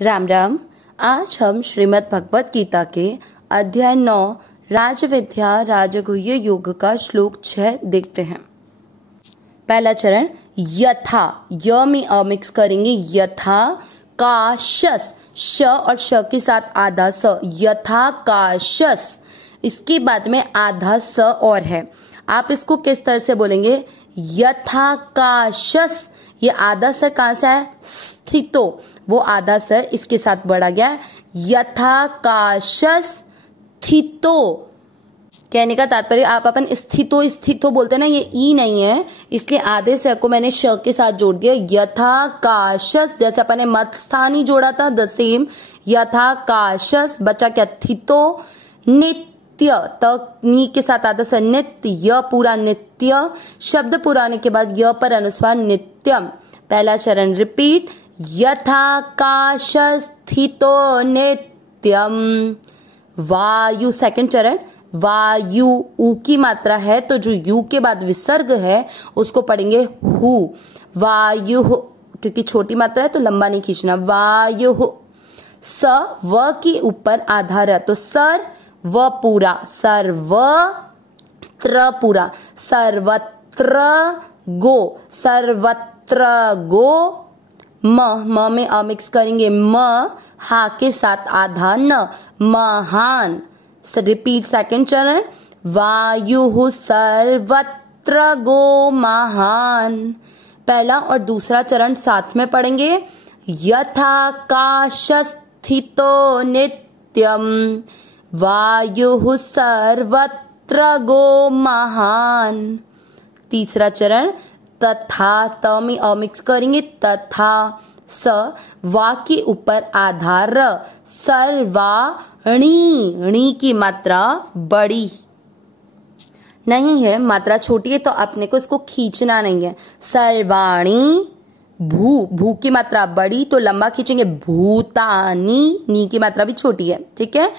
राम राम। आज हम श्रीमद् भगवत गीता के अध्याय 9 राजविद्या राजगुह्य योग का श्लोक 6 देखते हैं। पहला चरण यथा, य में अ मिक्स करेंगे। यथा काशस, श और श के साथ आधा स, यथा काशस। इसके बाद में आधा स और है। आप इसको किस तरह से बोलेंगे? यथा काशस। ये आधा स कहां से है? स्थितो, वो आधा स इसके साथ बढ़ा गया। यथा काशस स्थितो, कहने का तात्पर्य आप अपन स्थितो बोलते हैं ना, ये ई नहीं है, इसलिए आधे स को मैंने श के साथ जोड़ दिया। यथा काशस, जैसे अपन ने मत स्थानी जोड़ा था, द सेम। यथा काशस बचा क्या? थितो। नित्य, त नी के साथ आधा स, नित्य, य पूरा नित्य। शब्द पुराने के बाद य पर अनुस्वार, नित्यम। पहला चरण रिपीट, यथा काशस स्थितो नित्यम। वायु, सेकंड चरण वायु, ऊ की मात्रा है तो जो यू के बाद विसर्ग है उसको पढ़ेंगे हु। वायु, क्योंकि छोटी मात्रा है तो लंबा नहीं खींचना। वायु, स व के ऊपर आधार है तो सर व पूरा, सर्वत्र पूरा, सर्वत्र गो, सर्वत्र गो। म में अ मिक्स करेंगे। म हा के साथ आधा न, महान। रिपीट सेकंड चरण वायु सर्वत्र गो महान। पहला और दूसरा चरण साथ में पढ़ेंगे। यथा काशस स्थितो नित्यम, वायु सर्वत्र गो महान। तीसरा चरण तथा, त में अ मिक्स करेंगे। तथा स वा के ऊपर आधार र, सर्वाणी, णी की मात्रा बड़ी नहीं है, मात्रा छोटी है तो अपने को इसको खींचना नहीं है। सर्वाणी, भू की मात्रा बड़ी तो लंबा खींचेंगे। भूतानी, नी की मात्रा भी छोटी है, ठीक है।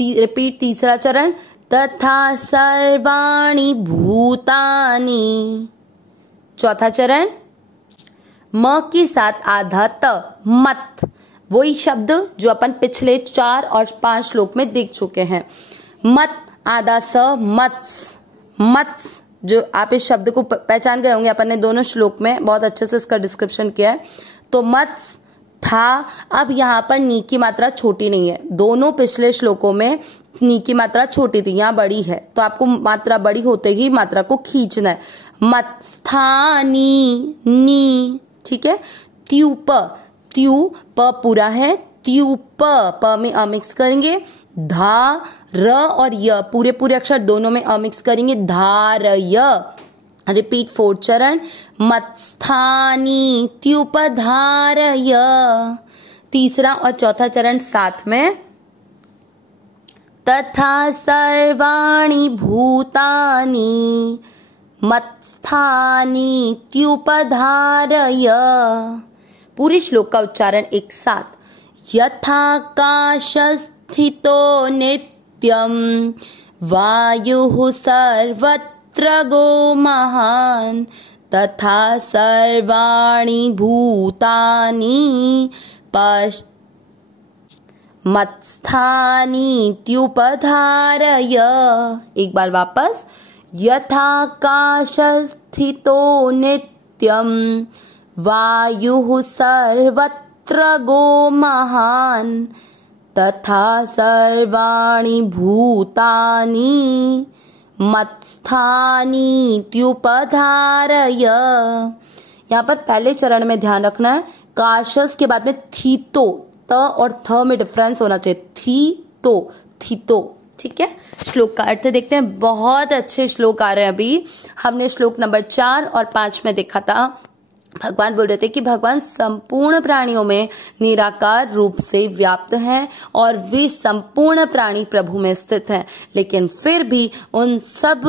रिपीट तीसरा चरण तथा सर्वाणी भूतानी। चौथा चरण म के साथ आधा त, मत, वही शब्द जो अपन पिछले 4 और 5 श्लोक में देख चुके हैं। मत आधा स, मत्स, मत्स, जो आप इस शब्द को पहचान गए होंगे, अपन ने दोनों श्लोक में बहुत अच्छे से इसका डिस्क्रिप्शन किया है। तो मत्स था। अब यहाँ पर नी की मात्रा छोटी नहीं है, दोनों पिछले श्लोकों में नी की मात्रा छोटी थी, यहाँ बड़ी है, तो आपको मात्रा बड़ी होते ही मात्रा को खींचना है। मत्स्थानी, नी, ठीक है। त्यूप, त्यू प पूरा है, त्यूप, प में अ मिक्स करेंगे। धा, र और य पूरे पूरे अक्षर दोनों में अ मिक्स करेंगे। धारय। रिपीट फोर्थ चरण मत्स्थानी त्युपधारय। तीसरा और चौथा चरण साथ में। तथा सर्वाणि भूतानि मत्स्थानी त्युपधारय। पूरे श्लोक का उच्चारण एक साथ। यथा काशस स्थितो नित्यम, वायुः सर्वत्र गो महान, तथा सर्वाणि भूतानि मत्स्थानी त्युपधारय। एक बार वापस। यथा काशस स्थितो नित्यम, वायुः सर्वत्र गो महान, तथा सर्वाणि भूतानि मत्स्थानी त्युपधारय। यहाँ पर पहले चरण में ध्यान रखना है, काशस के बाद में थीतो, त और थ में डिफरेंस होना चाहिए। थीतो, थीतो, ठीक है। श्लोक का अर्थ देखते हैं। बहुत अच्छे श्लोक आ रहे हैं। अभी हमने श्लोक नंबर 4 और 5 में देखा था, भगवान बोल रहे थे कि भगवान संपूर्ण प्राणियों में निराकार रूप से व्याप्त हैं और वे संपूर्ण प्राणी प्रभु में स्थित हैं, लेकिन फिर भी उन सब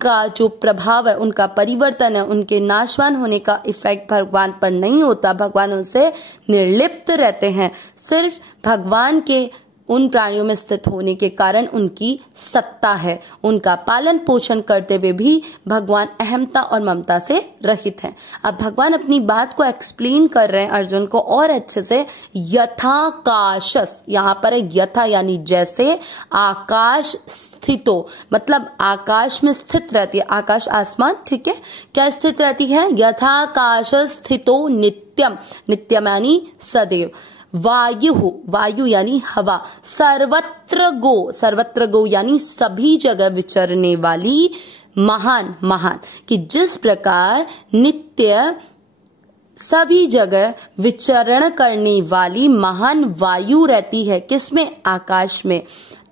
का जो प्रभाव है, उनका परिवर्तन है, उनके नाशवान होने का इफेक्ट भगवान पर नहीं होता। भगवान उनसे निर्लिप्त रहते हैं। सिर्फ भगवान के उन प्राणियों में स्थित होने के कारण उनकी सत्ता है। उनका पालन पोषण करते हुए भी भगवान अहमता और ममता से रहित हैं। अब भगवान अपनी बात को एक्सप्लेन कर रहे हैं अर्जुन को और अच्छे से। यथाकाशस, यहाँ पर है यथा यानी जैसे, आकाश स्थितो मतलब आकाश में स्थित रहती है, आकाश आसमान, ठीक है, क्या स्थित रहती है? यथाकाश स्थितो नित्यम, नित्यम यानी सदैव। वायु, वायु यानी हवा। सर्वत्र गो, सर्वत्र गो यानी सभी जगह विचरने वाली। महान, महान कि जिस प्रकार नित्य सभी जगह विचरण करने वाली महान वायु रहती है, किसमें? आकाश में।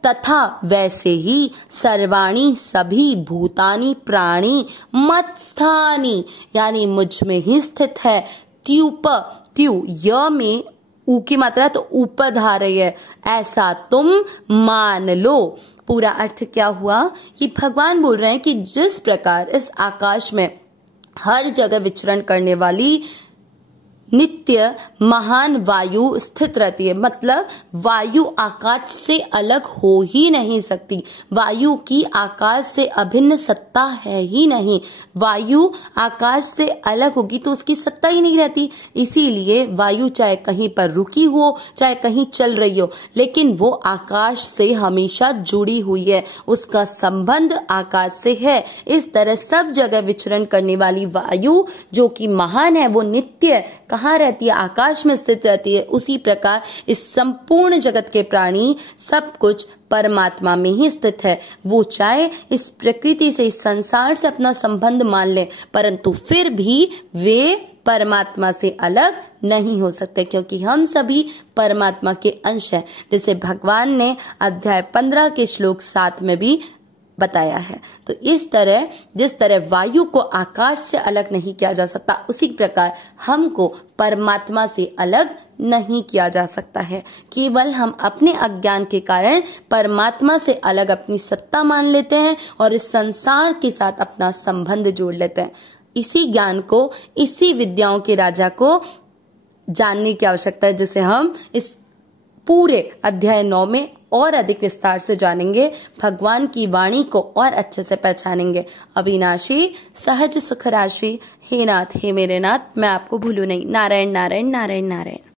तथा वैसे ही सर्वाणी सभी भूतानी प्राणी मत्स्थानी यानी मुझ में ही स्थित है। त्युप, त्यु य में ऊ की मात्रा तो ऊपर धा रही है, ऐसा तुम मान लो। पूरा अर्थ क्या हुआ कि भगवान बोल रहे हैं कि जिस प्रकार इस आकाश में हर जगह विचरण करने वाली नित्य महान वायु स्थित रहती है, मतलब वायु आकाश से अलग हो ही नहीं सकती। वायु की आकाश से अभिन्न सत्ता है ही नहीं। वायु आकाश से अलग होगी तो उसकी सत्ता ही नहीं रहती। इसीलिए वायु चाहे कहीं पर रुकी हो, चाहे कहीं चल रही हो, लेकिन वो आकाश से हमेशा जुड़ी हुई है, उसका संबंध आकाश से है। इस तरह सब जगह विचरण करने वाली वायु जो कि महान है, वो नित्य कहाँ रहती है? आकाश में स्थित रहती है। उसी प्रकार इस संपूर्ण जगत के प्राणी सब कुछ परमात्मा में ही स्थित है। वो चाहे इस प्रकृति से, इस संसार से अपना संबंध मान ले, परंतु फिर भी वे परमात्मा से अलग नहीं हो सकते, क्योंकि हम सभी परमात्मा के अंश हैं, जैसे भगवान ने अध्याय 15 के श्लोक 7 में भी बताया है। तो इस तरह जिस तरह वायु को आकाश से अलग नहीं किया जा सकता, उसी प्रकार हमको परमात्मा से अलग नहीं किया जा सकता है। केवल हम अपने अज्ञान के कारण परमात्मा से अलग अपनी सत्ता मान लेते हैं और इस संसार के साथ अपना संबंध जोड़ लेते हैं। इसी ज्ञान को, इसी विद्याओं के राजा को जानने की आवश्यकता है, जिसे हम इस पूरे अध्याय 9 में और अधिक विस्तार से जानेंगे। भगवान की वाणी को और अच्छे से पहचानेंगे। अविनाशी सहज सुख राशि, हे नाथ, हे मेरे नाथ, मैं आपको भूलूं नहीं। नारायण नारायण नारायण नारायण।